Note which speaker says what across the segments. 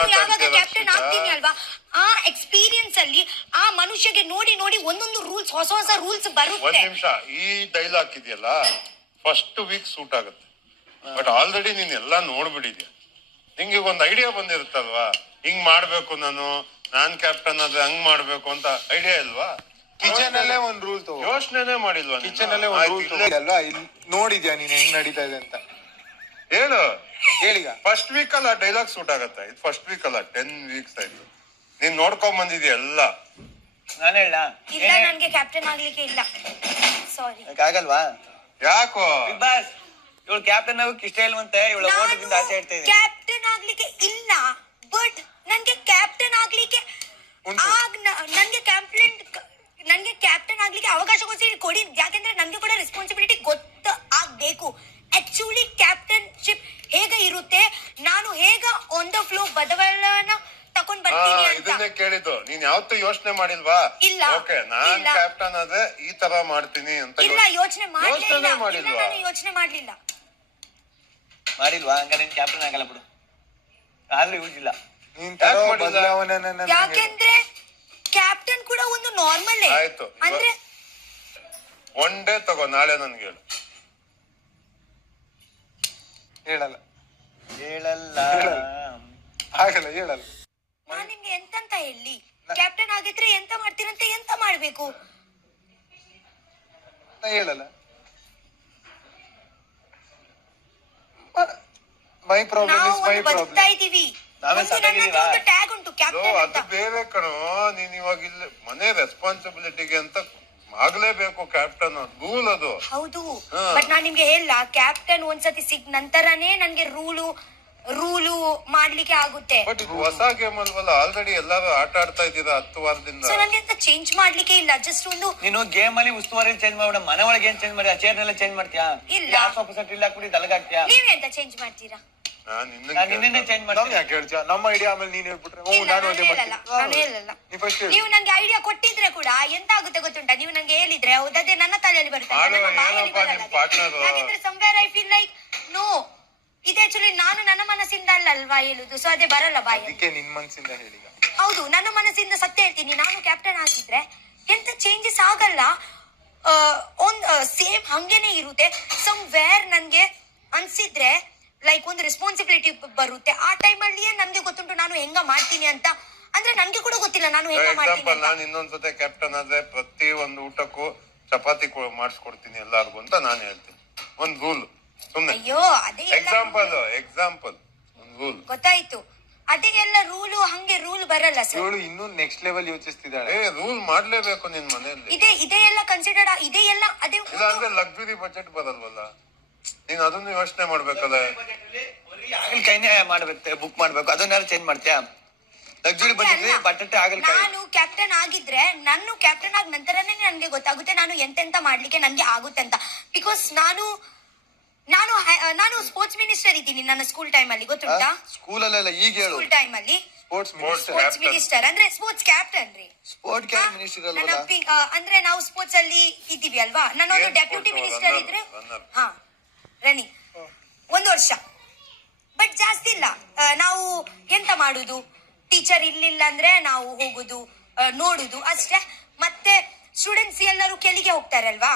Speaker 1: ಯಾವಾಗ ಕ್ಯಾಪ್ಟನ್? ಆಗ್ತೀನಿ ಅಲ್ವಾ? ಆ ಎಕ್ಸ್ಪೀರಿಯನ್ಸ್ ಅಲ್ಲಿ ಆ ಮನುಷ್ಯಗೆ ನೋಡಿ ನೋಡಿ ಒಂದೊಂದು ರೂಲ್ಸ್ ಹೊಸ ಹೊಸ ರೂಲ್ಸ್
Speaker 2: ಒಂದ್
Speaker 1: ಬರುತ್ತೆ
Speaker 2: ನಿಮಿಷ ಈ ಡೈಲಾಗ್ ಇದೆಯಲ್ಲ? ಫಸ್ಟ್ ವೀಕ್ ಸೂಟ್ ಆಗುತ್ತೆ. ಬಟ್ ಆಲ್ರೆಡಿ ನೀನ್ ಎಲ್ಲಾ ನೋಡ್ಬಿಟ್ಟಿದ್ಯಾ? ನಿಂಗೆ ಒಂದ್ ಐಡಿಯಾ ಬಂದಿರುತ್ತಲ್ವಾ? ಹಿಂಗ್ ಮಾಡ್ಬೇಕು ನಾನು ನಾನ್ ಕ್ಯಾಪ್ಟನ್ ಆದ್ರೆ ಹಂಗ್ ಮಾಡ್ಬೇಕು ಅಂತ ಐಡಿಯಾ ಇಲ್ವಾ?
Speaker 3: ಕಿಚನ್ ಅಲ್ಲೇ ಒಂದ್ ರೂಲ್ ತಗೋ.
Speaker 2: ಯೋಚನೆನೇ ಮಾಡಿಲ್ವಾ ನೀನು?
Speaker 3: ಕಿಚನ್ ಅಲ್ಲೇ ಒಂದ್
Speaker 2: ಆಯ್ತು,
Speaker 3: ರೂಲ್
Speaker 2: ಇಲ್ಲೇ-
Speaker 3: ತಗೋ. ಅಲ್ವಾ ಇಲ್ಲಿ ನೋಡಿದ್ಯಾ ನೀನ್ ಹೆಂಗ್ ನಡೀತಾ ಇದೆ ಅಂತ?
Speaker 2: ಹೇಳು.
Speaker 3: ಹೇಳಿಗ
Speaker 2: ಫಸ್ಟ್ ವೀಕ್ ಅಲ್ಲ ಡೈಲಾಗ್ ಸೂಟ್ ಆಗತ್ತೆ. ಇದು ಫಸ್ಟ್ ವೀಕ್ ಅಲ್ಲ ಟೆನ್ ವೀಕ್ಸ್ ಆಯ್ತು. ನೀನ್ ನೋಡ್ಕೊಂಡ್ ಬಂದಿದ್ಯಾ ಎಲ್ಲ?
Speaker 4: ನಾನು ಹೇಳ
Speaker 1: ಇಲ್ಲ ನನ್ಗೆ ಕ್ಯಾಪ್ಟನ್ ಆಗ್ಲಿಕ್ಕೆ ಇಲ್ಲ. ಸಾರಿ
Speaker 4: ಆಗಲ್ವಾ?
Speaker 2: ಯಾಕೋ?
Speaker 4: ಬಿಗ್ ಬಾಸ್ ಇವಳು ಕ್ಯಾಪ್ಟನ್ ಆಗೋಕೆ ಇಷ್ಟ ಇಲ್ವಂತೆ? ಇವಳ ಓಟದಿಂದ ಆಚೆ ಇಡ್ತಾ
Speaker 1: ಕ್ಯಾಪ್ಟನ್ ಆಗ್ಲಿಕ್ಕೆ ಇಲ್ಲ ಬಟ್ ನನ್ಗೆ ಕ್ಯಾಪ್ಟನ್ ಆಗ್ಲಿಕ್ಕೆ
Speaker 3: ಉಂಟು.
Speaker 1: ಆಗ್ ನ- ನನ್ಗೆ ಕ್ಯಾಪ್ಟನ್ ನನ್ಗೆ ಕ್ಯಾಪ್ಟನ್ ಆಗ್ಲಿಕ್ಕೆ ಅವಕಾಶ ಕೊಡಿ ಕೊಡಿ ಯಾಕೆಂದ್ರೆ ನನ್ಗೆ ಕೂಡ ರೆಸ್ಪಾನ್ಸಿಬಿಲಿಟಿ ಗೊತ್ತ ಆಗ್ಬೇಕು ಆಕ್ಚುಲಿ ಕ್ಯಾಪ್ಟನ್ಶಿಪ್ ಹೇಗೆ ಇರುತ್ತೆ ನಾನು ಹೇಗ ಆನ್ ದ ಫ್ಲೋ ಬದಲಾವಣೆ ತಕೊಂಡ್ ಬರ್ತೀನಿ ಅಂತ.
Speaker 2: ಇದನ್ನೇ ಕೇಳಿದ್ದು. ನೀನ್ ಯಾವತ್ತೂ ಯೋಚನೆ ಮಾಡಿಲ್ವಾ?
Speaker 1: ಇಲ್ಲ.
Speaker 2: ಓಕೆ ನಾನ್
Speaker 1: ಇಲ್ಲ.
Speaker 2: ಕ್ಯಾಪ್ಟನ್ ಆದ್ರೆ ಈ ತರ ಮಾಡ್ತೀನಿ ಅಂತ
Speaker 1: ಇಲ್ಲ ಯೋಚನೆ ಮಾಡ್ಲಿಲ್ಲ ಇಲ್ಲ.
Speaker 2: ಮಾಡಿಲ್ವಾ?
Speaker 1: ನಾನು ಯೋಚನೆ ಮಾಡ್ಲಿಲ್ಲ.
Speaker 4: ಮಾಡಿಲ್ವಾ? ಹಂಗಾರೆ ಕ್ಯಾಪ್ಟನ್ ಆಗಲ್ಲ ಬಿಡು. ಆದ್ರೆ ಯೂಸ್ ಇಲ್ಲ
Speaker 3: ನೀನ್ ತರೋ
Speaker 2: ಯಾಕ್ ಮಾಡಿಲ್ಲ?
Speaker 3: ಬದಲಾವಣೆ
Speaker 1: ಯಾಕೆಂದ್ರೆ ಕ್ಯಾಪ್ಟನ್ ಕೂಡ ಒಂದು ನಾರ್ಮಲ್
Speaker 2: ಆಯ್ತು.
Speaker 1: ಅಂದ್ರೆ
Speaker 2: ಒನ್ ಡೇ ತಗೋ ನಾಳೆ ನನ್ಗೆ ಹೇಳು.
Speaker 3: ಹೇಳಲ್ಲ.
Speaker 4: ಹೇಳಲ್ಲ.
Speaker 3: ಆಗಲ್ಲ ಹೇಳಲ್ಲ.
Speaker 1: ನಾನ್ ನಿಮ್ಗೆ ಎಂತಂತ ಹೇಳಿ? ಕ್ಯಾಪ್ಟನ್ ಆಗಿದ್ರೆ ಎಂತ ಮಾಡ್ತೀರಂತ ಎಂತ ಮಾಡ್ಬೇಕು?
Speaker 3: ನಾ ಹೇಳಲ್ಲ. ಮೈ ಪ್ರಾಬ್ಲಮ್
Speaker 1: ನಾವು
Speaker 3: ಇಸ್ ಮೈ
Speaker 1: ಒಂದು ಬದುಕ್ತಾ
Speaker 3: ಪ್ರಾಬ್ಲಮ್
Speaker 1: ಇದೀವಿ
Speaker 4: ನಾವೇ
Speaker 1: ಒಂದು ನನ್ನ ಹತ್ರ
Speaker 4: ಸಾಕಾಗಿದೀವಾ?
Speaker 1: ಟ್ಯಾಗ್ ಉಂಟು
Speaker 2: ಅದು
Speaker 1: ಕ್ಯಾಪ್ಟನ್ ಅಂತ.
Speaker 2: ಅದು ಬೇರೆ ಕಣೋ ನೀನ್ ಇವಾಗ ಇಲ್ಲ ಮನೆ ರೆಸ್ಪಾನ್ಸಿಬಿಲಿಟಿಗೆ ಅಂತ ಆಗ್ಲೇಬೇಕು ಕ್ಯಾಪ್ಟನ್ ರೂಲ್ ಅದು.
Speaker 1: ಹೌದು.
Speaker 2: ಹಾ.
Speaker 1: ಬಟ್ ನಾನ್ ನಿಮ್ಗೆ ಹೇಳ ಕ್ಯಾಪ್ಟನ್ ಒಂದ್ಸತಿ ಸಿಕ್ ನಂತರನೇ ನನ್ಗೆ ರೂಲು ರೂಲು ಮಾಡ್ಲಿಕ್ಕೆ ಆಗುತ್ತೆ.
Speaker 2: ಬಟ್ ಹೊಸ ಗೇಮ್ ಅಲ್ವಲ್ಲ ಆಲ್ರೆಡಿ ಎಲ್ಲಾರು ಆಟ ಆಡ್ತಾ ಇದ್ದೀರಾ ಹತ್ತು ವಾರದಿಂದ?
Speaker 1: ಸೊ ನನ್ಗೆ ಅಂತ ಚೇಂಜ್ ಮಾಡ್ಲಿಕ್ಕೆ ಇಲ್ಲ ಜಸ್ಟ್ ಒಂದು
Speaker 4: ನೀನು ಗೇಮ್ ಅಲ್ಲಿ ಉಸ್ತುವಾರಿ ಚೇಂಜ್ ಮಾಡ್ಬಿಡ ಮನೆ ಒಳಗೆ ಏನ್ ಚೇಂಜ್ ಮಾಡಿ ಆ ಚೇರ್ನೆಲ್ಲ ಚೇಂಜ್ ಮಾಡ್ತೀಯಾ?
Speaker 1: ಇಲ್ಲ.
Speaker 4: ಯಾವ ಸೊಪ್ಪು ಸೆಟ್ ಇಲ್ಲ ಹಾಕ್ಬಿಟ್ಟು ದಲಗಾಕ್ತೀಯಾ
Speaker 1: ನೀವೇ ಅಂತ ಚೇಂಜ್ ಮಾಡ್ತೀರಾ?
Speaker 2: ನಾನ್
Speaker 4: ಚೇಂಜ್
Speaker 3: ನಮ್
Speaker 4: ಮಾಡ್ತೀನಿ.
Speaker 3: ಯಾಕೆ ಹೇಳ್ತೀಯ? ನಮ್ಮ ಐಡಿಯಾ ಆಮೇಲೆ ನೀನ್ ಹೇಳ್ಬಿಟ್ರೆ ಓ
Speaker 1: ಇಲ್ಲ,
Speaker 3: ನಾನು
Speaker 1: ನಾನು
Speaker 3: ಅದೇ
Speaker 1: ಹೇಳಲ್ಲ ನಾನು ಹೇಳಲ್ಲ.
Speaker 3: ನೀ ಫಸ್ಟ್ ಹೇಳು.
Speaker 1: ನೀವು ನಂಗೆ ಐಡಿಯಾ ಕೊಟ್ಟಿದ್ರೆ ಕೂಡ ಎಂತ ಆಗುತ್ತೆ ಗೊತ್ತುಂಟಾ? ನೀವು ನಂಗೆ ಹೇಳಿದ್ರೆ ಹೌದದೇ ನನ್ನ ತಲೆಯಲ್ಲಿ ಬರುತ್ತೆ.
Speaker 2: ಮಾಡುವ
Speaker 1: ನನ್ನ ಬಾಯಲ್ಲಿ
Speaker 2: ಏನಪ್ಪ
Speaker 1: ಬರಲ್ಲ
Speaker 2: ನಿಮ್
Speaker 1: ಅದು.
Speaker 2: partner?
Speaker 1: ಯಾಕೆಂದ್ರೆ somewhere I feel like no ಇದು ಆಕ್ಚುಲಿ ನಾನು ನನ್ನ ಮನಸ್ಸಿಂದ ಅಲ್ಲ ಅಲ್ವಾ ಹೇಳುದು? ಸೊ ಅದೇ ಬರಲ್ಲ ಬಾಯಿ.
Speaker 3: ಅದಕ್ಕೆ ನಿನ್ ಮನ್ಸಿಂದ ಹೇಳಿ
Speaker 1: ಹೌದು ನನ್ನ ಮನಸ್ಸಿಂದ ಸತ್ಯ ಹೇಳ್ತೀನಿ. ನಾನು ಕ್ಯಾಪ್ಟನ್ ಆಗಿದ್ರೆ ಎಂತ ಚೇಂಜಸ್ ಆಗಲ್ಲ. ಒಂದ್ ಸೇಮ್ ಹಂಗೇನೆ ಇರುತ್ತೆ. ಸಮ್ ವೇರ್ ನನ್ಗೆ ಅನ್ಸಿದ್ರೆ ಲೈಕ್ ಒಂದು ರೆಸ್ಪಾನ್ಸಿಬಿಲಿಟಿ ಬರುತ್ತೆ. ಆ ಟೈಮಲ್ಲಿಯೇ ನನ್ಗೆ ಗೊತ್ತುಂಟು ನಾನು ಹೆಂಗ ಮಾಡ್ತೀನಿ ಅಂತ. ಅಂದ್ರೆ ನನ್ಗೆ ಕೂಡ ಗೊತ್ತಿಲ್ಲ ನಾನು ಹೆಂಗ ಮಾಡ್ತೀನಿ
Speaker 2: ಎಕ್ಸಾಂಪಲ್
Speaker 1: ಅಂತ.
Speaker 2: ನಾನು ಇನ್ನೊಂದ್ಸತೆ ಕ್ಯಾಪ್ಟನ್ ಆದ್ರೆ ಪ್ರತಿ ಒಂದು ಊಟಕ್ಕೂ ಚಪಾತಿ ಮಾಡಿಸ್ಕೊಡ್ತೀನಿ ಎಲ್ಲಾರ್ಗು ಅಂತ ನಾನು ಹೇಳ್ತೀನಿ. ಒಂದ್ ರೂಲ್ ಸುಮ್ನೆ.
Speaker 1: ಅಯ್ಯೋ ಅದೇ ಎಲ್ಲ
Speaker 2: ಎಕ್ಸಾಂಪಲ್ ಎಕ್ಸಾಂಪಲ್ ರೂಲ್
Speaker 1: ಗೊತ್ತಾಯ್ತು. ಅದೇ ಎಲ್ಲ ರೂಲು ಹಂಗೆ ರೂಲ್ ಬರಲ್ಲ ಸರ್.
Speaker 3: ಇವಳು ಇನ್ನೂ ನೆಕ್ಸ್ಟ್ ಲೆವೆಲ್ ಯೋಚಿಸ್ತಿದ್ದಾಳೆ.
Speaker 2: ಏ ರೂಲ್ ಮಾಡ್ಲೇಬೇಕು ನಿನ್ ಮನೆಯಲ್ಲಿ.
Speaker 1: ಇದೆ ಇದೆ ಎಲ್ಲ ಕನ್ಸಿಡರ್ಡ್ ಇದೆ ಎಲ್ಲ ಅದೇ
Speaker 2: ಇಲ್ಲಾಂದ್ರೆ ಲಕ್ಸುರಿ ಬಜೆಟ್ ಬರಲ್ವಲ್ಲ? ನೀನ್ ಅದನ್ನು ಯೋಚನೆ ಮಾಡ್ಬೇಕಲ್ಲ.
Speaker 4: ಹಾಗಲಕಾಯಿನೇ ಮಾಡ್ಬೇಕು ಬುಕ್ ಮಾಡ್ಬೇಕು. ಅದನ್ನೆಲ್ಲ ಚೇಂಜ್ ಮಾಡ್ತೀಯಾ? Luxury budget. ಬಟಾಟೆ ಆಗಲ್ಕಾಯಿ
Speaker 1: ನಾನು ಕ್ಯಾಪ್ಟನ್ ಆಗಿದ್ರೆ ನಾನು ಕ್ಯಾಪ್ಟನ್ ಆದ ನಂತರನೇ ನನಗೆ ಗೊತ್ತಾಗುತ್ತೆ. ನಾನು ಎಂತೆಂತ ಮಾಡ್ಲಿಕ್ಕೆ ನನಗೆ ಆಗುತ್ತೆ ಅಂತ. ಬಿಕಾಸ್ ನಾನು ನಾನು ನಾನು ಸ್ಪೋರ್ಟ್ಸ್ ಮಿನಿಸ್ಟರ್ ಇದ್ದೀನಿ ನನ್ನ ಸ್ಕೂಲ್ ಟೈಮ್ ಅಲ್ಲಿ ಗೊತ್ತುಂಟಾ?
Speaker 3: ಸ್ಕೂಲಲ್ಲೆಲ್ಲ ಈಗ ಹೇಳು.
Speaker 1: ಸ್ಕೂಲ್ ಟೈಮ್ ಅಲ್ಲಿ.
Speaker 3: Sports minister
Speaker 1: sports
Speaker 2: Captain.
Speaker 1: Minister ಅಂದ್ರೆ ಸ್ಪೋರ್ಟ್ಸ್ ಕ್ಯಾಪ್ಟನ್ ರೀ.
Speaker 4: ಸ್ಪೋರ್ಟ್ ಮಿನಿಸ್ಟರ್
Speaker 1: ನನ್ನ
Speaker 4: ಅಲ್ವಲ್ಲ
Speaker 1: ಪಿ- ಆ, ಅಂದ್ರೆ ನಾವು ಸ್ಪೋರ್ಟ್ಸ್ ಅಲ್ಲಿ ಇದ್ದೀವಿ ಅಲ್ವಾ? ನಾನೊಂದು
Speaker 2: ಏನ್
Speaker 1: ಡೆಪ್ಯೂಟಿ? ಮಿನಿಸ್ಟರ್
Speaker 2: Runner,
Speaker 1: ಇದ್ರೆ
Speaker 2: runner.
Speaker 1: ಹಾ ರನಿ ಒಂದು ವರ್ಷ. ಬಟ್ ಜಾಸ್ತಿ ಇಲ್ಲ. ಆ, ನಾವು ಎಂತ ಮಾಡುದು? ಟೀಚರ್ ಇರ್ಲಿಲ್ಲ ಅಂದ್ರೆ ನಾವು ಹೋಗುದು ಆ, ನೋಡುದು ಅಷ್ಟೇ. ಮತ್ತೆ ಸ್ಟೂಡೆಂಟ್ಸ್ ಎಲ್ಲರೂ ಕೆಲಿಗೆ ಹೋಗ್ತಾರಲ್ವಾ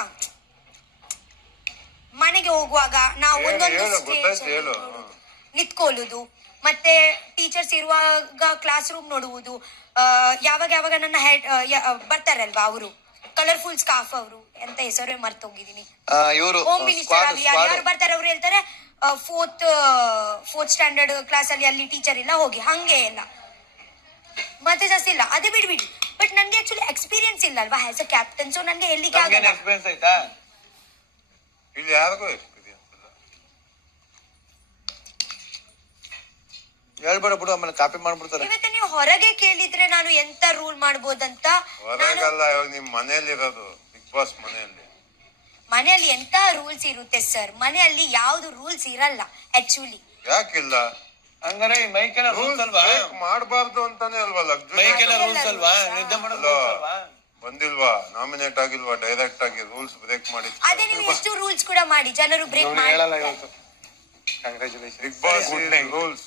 Speaker 1: ಮನೆಗೆ ಹೋಗುವಾಗ ನಾವು ಒಂದೊಂದು ಸ್ಟೇಜ್ ನಿತ್ಕೊಳ್ಳುದು ಮತ್ತೆ ಟೀಚರ್ಸ್ ಇರುವಾಗ ಕ್ಲಾಸ್ ರೂಮ್ ನೋಡುವುದು ಯಾವಾಗ ಯಾವಾಗ ನನ್ನ ಹೆಡ್ ಬರ್ತಾರಲ್ವಾ ಅವರು? ಕಲರ್ಫುಲ್ ಸ್ಕಾಫ್ ಅವರು ಎಂತ ಹೆಸರೇ ಮರ್ತೋಗಿದ್ದೀನಿ. ಹೋಮ್ ಮಿನಿಸ್ಟರ್ ಆಗಲಿ ಯಾರು ಬರ್ತಾರೆ ಅವ್ರು ಹೇಳ್ತಾರೆ ಫೋರ್ತ್ ಫೋರ್ತ್ ಸ್ಟ್ಯಾಂಡರ್ಡ್ ಕ್ಲಾಸ್ ಅಲ್ಲಿ ಅಲ್ಲಿ ಟೀಚರ್ ಇಲ್ಲ ಹೋಗಿ. ಹಂಗೆ ಎಲ್ಲ. ಮತ್ತೆ ಜಾಸ್ತಿ ಇಲ್ಲ. ಅದೇ ಬಿಡ್ಬಿಡಿ. ಬಟ್ ನನ್ಗೆ ಆಕ್ಚುಲಿ ಎಕ್ಸ್ಪೀರಿಯನ್ಸ್ ಇಲ್ಲ ಅಲ್ವಾ ಆಸ್ ಅ ಕ್ಯಾಪ್ಟನ್ ಸೊ ನನ್ಗೆ ಎಲ್ಲಿಗೆ ಆಗಲ್ಲ.
Speaker 2: ಇಲ್ಲಿ ಯಾರಿಗೂ ಎಕ್ಸ್ಪೀರಿಯನ್ಸ್ ಇಲ್ಲ
Speaker 4: ಹೇಳ್ಬೇಡ ಬಿಡು ಆಮೇಲೆ ಕಾಪಿ ಮಾಡ್ಬಿಡ್ತಾರೆ.
Speaker 1: ಇವತ್ತು ನೀವು ಹೊರಗೆ ಕೇಳಿದ್ರೆ ನಾನು ಎಂತ ರೂಲ್ ಮಾಡ್ಬೋದಂತ?
Speaker 2: ಹೊರಗಲ್ಲ ಇವಾಗ ನಿಮ್ ಮನೆಯಲ್ಲಿ ಇರೋದು ಬಿಗ್ ಬಾಸ್ ಮನೆಯಲ್ಲಿ.
Speaker 1: ಮನೆಯಲ್ಲಿ ಎಂತ ರೂಲ್ಸ್ ಇರುತ್ತೆ ಸರ್ ಮನೆಯಲ್ಲಿ ಯಾವ್ದು ರೂಲ್ಸ್ ಇರಲ್ಲ ಆಕ್ಚುಲಿ
Speaker 2: ಯಾಕಿಲ್ಲ?
Speaker 4: ಹಂಗಾರೆ ಈ ಮೈಕೆಲ್ಲ ರೂಲ್ಸ್ ಅಲ್ವಾ?
Speaker 2: ಮಾಡಬಾರ್ದು ಅಂತಾನೆ ಅಲ್ವಾ ಲಕ್ಸುರಿ
Speaker 4: ಮೈಕೆಲ್ಲ ರೂಲ್ಸ್ ಅಲ್ವಾ? ನಿರ್ಧಾರ ಮಾಡೋದು. ಅಲ್ವಾ?
Speaker 2: ಬಂದಿಲ್ವಾ? ನಾಮಿನೇಟ್ ಆಗಿಲ್ವಾ? ಡೈರೆಕ್ಟ್
Speaker 1: ಅದೇ ನೀವು ಎಷ್ಟು ರೂಲ್ಸ್ ಕೂಡ ಮಾಡಿ ಜನರು ಬ್ರೇಕ್
Speaker 3: ಹೇಳಲ್ಲ
Speaker 1: ಮಾಡಿ
Speaker 3: ಇವತ್ತು ಕಂಗ್ರ್ಯಾಚುಲೇಷನ್
Speaker 2: ಬಿಗ್ ಬಾಸ್ ರೂಲ್ಸ್